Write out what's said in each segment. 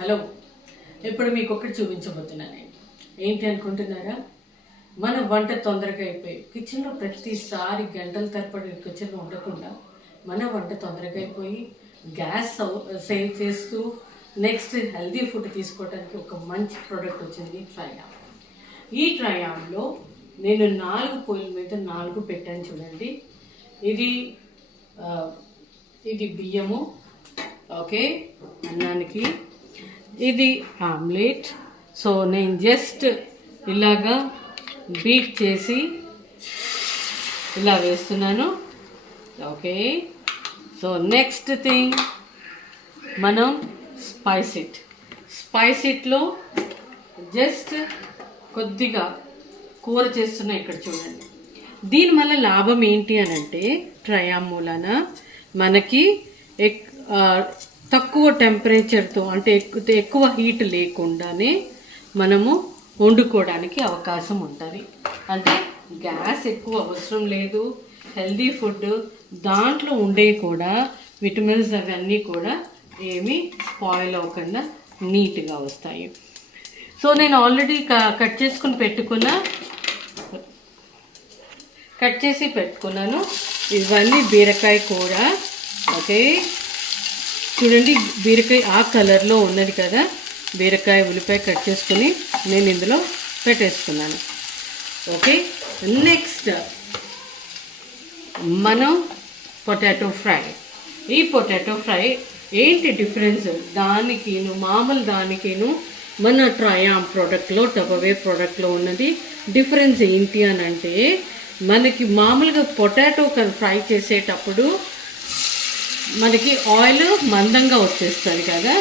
Hello, ఇప్పుడు మీకు ఒకటి చూపించబోతున్నాను నేను. ఏంటి అనుకుంటున్నారా? మన వంట తొందరగా అయిపోయి కిచెన్లో ప్రతిసారి గంటల తరబడి కిచెన్లో ఉండకుండా మన వంట తొందరగా అయిపోయి గ్యాస్ సేవ్ చేస్తూ నెక్స్ట్ హెల్తీ ఫుడ్ తీసుకోవడానికి ఒక మంచి ప్రోడక్ట్ వచ్చింది ట్రయామ్. ఈ ట్రయామ్లో నేను 4 పొయ్యిల మీద 4 పెట్టాను చూడండి. ఇది బియ్యము, ఓకే, అన్నానికి. ఇది ఆమ్లెట్. సో నేను జస్ట్ ఇలాగా బీట్ చేసి ఇలా వేస్తున్నాను, ఓకే. సో నెక్స్ట్ థింగ్, మనం స్పైసిట్లో జస్ట్ కొద్దిగా కూర చేస్తున్నా. ఇక్కడ చూడండి, దీనివల్ల లాభం ఏంటి అని అంటే ట్రయామ్ మూలన మనకి తక్కువ టెంపరేచర్తో అంటే ఎక్కువ హీట్ లేకుండానే మనము వండుకోవడానికి అవకాశం ఉంటుంది. అంటే గ్యాస్ ఎక్కువ అవసరం లేదు, హెల్దీ ఫుడ్, దాంట్లో ఉండే కూడా విటమిన్స్ అవన్నీ కూడా ఏమీ స్పాయిల్ అవ్వకుండా నీట్గా వస్తాయి. సో నేను ఆల్రెడీ కట్ చేసి పెట్టుకున్నాను. ఇవన్నీ బీరకాయ కూడా, ఓకే. చూడండి, బీరకాయ ఆ కలర్లో ఉన్నది కదా, బీరకాయ ఉల్లిపాయ కట్ చేసుకుని నేను ఇందులో పెట్టేసుకున్నాను, ఓకే. నెక్స్ట్ మనం పొటాటో ఫ్రై. ఈ పొటాటో ఫ్రై ఏంటి డిఫరెన్స్ దానికిను మామూలు దానికిను మన ట్రయామ్ ప్రోడక్ట్లో, టపర్వేర్ ప్రోడక్ట్లో ఉన్నది డిఫరెన్స్ ఏంటి అని అంటే, మనకి మామూలుగా పొటాటో ఫ్రై చేసేటప్పుడు మనకి ఆయిల్ మందంగా వచ్చేస్తుంది కదా.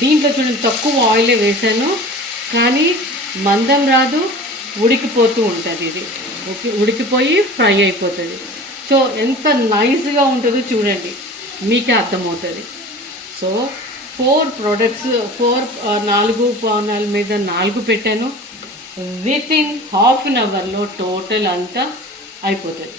దీంట్లో చూడండి, తక్కువ ఆయిలే వేసాను కానీ మందం రాదు, ఉడికిపోతూ ఉంటుంది. ఇది ఉడికిపోయి ఫ్రై అయిపోతుంది. సో ఎంత నైస్గా ఉంటుందో చూడండి, మీకే అర్థమవుతుంది. సో 4 ప్రోడక్ట్స్ 4 పానాల మీద 4 పెట్టాను. విత్ ఇన్ ½ అన్ అవర్లో టోటల్ అంతా అయిపోతుంది.